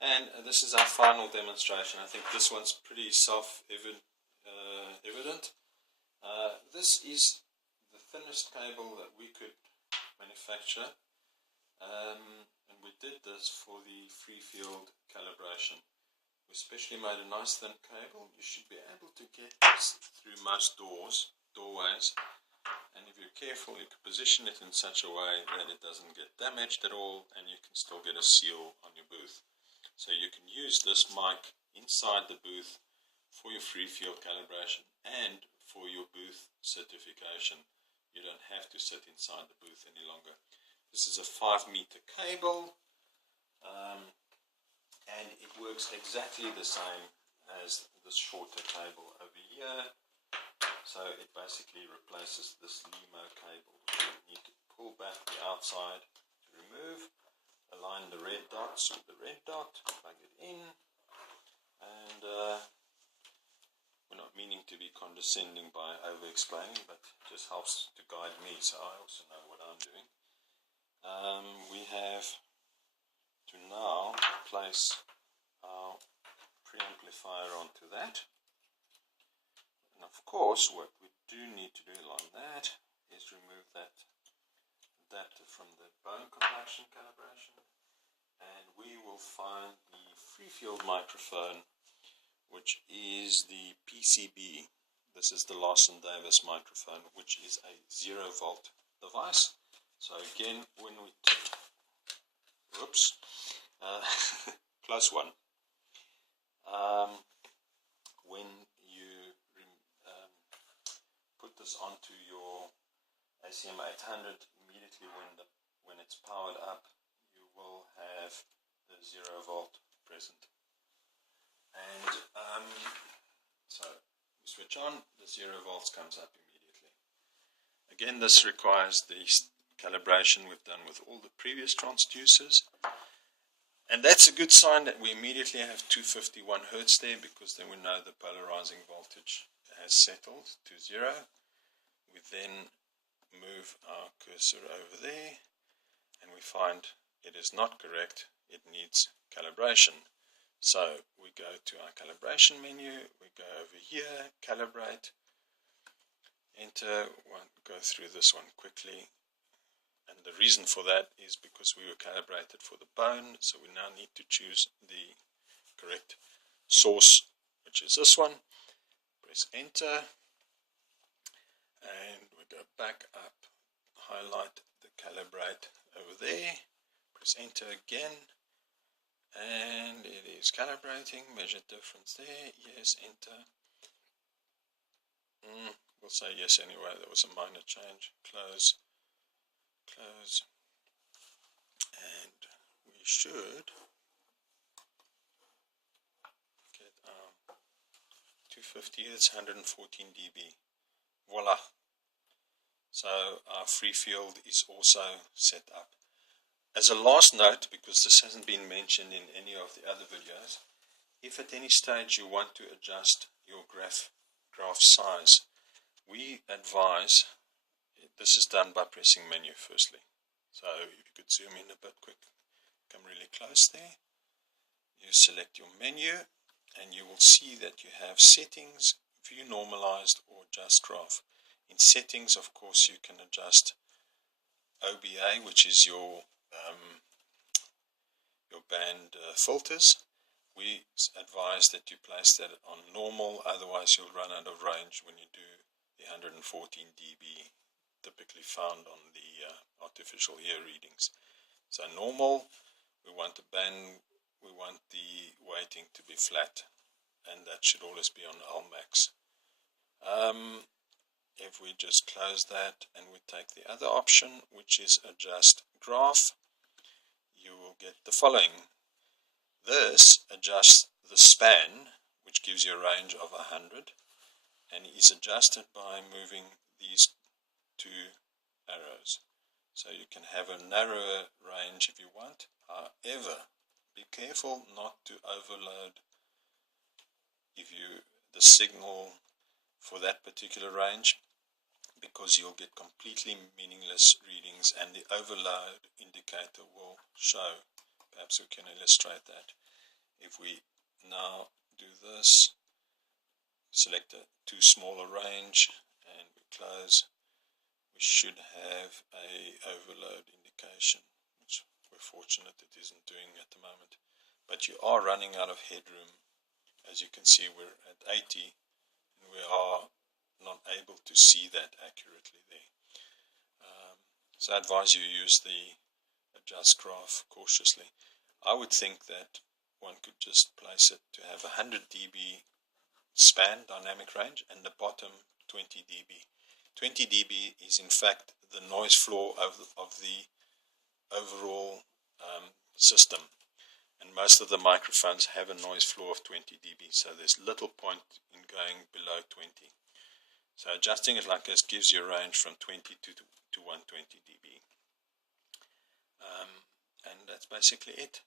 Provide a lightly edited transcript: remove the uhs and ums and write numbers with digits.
And this is our final demonstration. I think this one's pretty self-evident. This is the thinnest cable that we could manufacture, and we did this for the free field calibration. We especially made a nice thin cable. You should be able to get this through most doorways, and if you're careful you can position it in such a way that it doesn't get damaged at all, and you can still get a seal on your booth. So you can use this mic inside the booth for your free field calibration and for your booth certification. You don't have to sit inside the booth any longer. This is a 5-meter cable, and it works exactly the same as this shorter cable over here. So it basically replaces this LEMO cable. You need to pull back the outside to remove, align the red dots with the red dot, plug it in, and we're not meaning to be condescending by over-explaining, but it just helps to guide me so I also know what I'm doing. We have to now place our preamplifier onto that. And of course, what we do need to do along that is remove that adapter from the bone conduction calibration, and we will find the free field microphone, which is the PCB. This is the Larson Davis microphone, which is a 0-volt device. So again, when we close one. When you put this onto your ACM800, immediately when it's powered up, you will have the 0-volt present. And so we switch on, the 0 volts comes up immediately. Again, this requires the calibration we've done with all the previous transducers. And that's a good sign that we immediately have 251 Hertz there, because then we know the polarizing voltage has settled to 0. We then move our cursor over there and we find it is not correct, it needs calibration. So we go to our calibration menu, we go over here, calibrate, enter, go through this one quickly. And the reason for that is because we were calibrated for the bone, so we now need to choose the correct source, which is this one. Press enter, and we go back up, highlight the calibrate over there, press enter again, and it is calibrating, measure difference there, yes, enter. We'll say yes anyway, there was a minor change, close, and we should get our 250 Hz, 114 dB. Voila! So our free field is also set up. As a last note, because this hasn't been mentioned in any of the other videos, if at any stage you want to adjust your graph size, we advise, this is done by pressing menu firstly. So if you could zoom in a bit quick, come really close there. You select your menu and you will see that you have settings, view normalized or adjust graph. In settings, of course, you can adjust OBA, which is your band filters. We advise that you place that on normal, otherwise you'll run out of range when you do the 114 dB typically found on the artificial ear readings. So normal, we want the band, we want the weighting to be flat, and that should always be on Lmax. If we just close that and we take the other option, which is adjust graph, you will get the following. This adjusts the span, which gives you a range of 100, and is adjusted by moving these two arrows. So you can have a narrower range if you want. However, be careful not to overload the signal for that particular range, because you'll get completely meaningless readings and the overload indicator will show. Perhaps we can illustrate that. If we now do this, select a too small a range and we close, we should have a overload indication, which we're fortunate it isn't doing at the moment. But you are running out of headroom. As you can see, we're at 80 and we are not able to see that accurately there. So I advise you use the adjust graph cautiously. I would think that one could just place it to have 100 dB span, dynamic range, and the bottom 20 dB. 20 dB is in fact the noise floor of the overall system. And most of the microphones have a noise floor of 20 dB, so there's little point in going below 20. So adjusting it like this gives you a range from 20 to 120 dB. And that's basically it.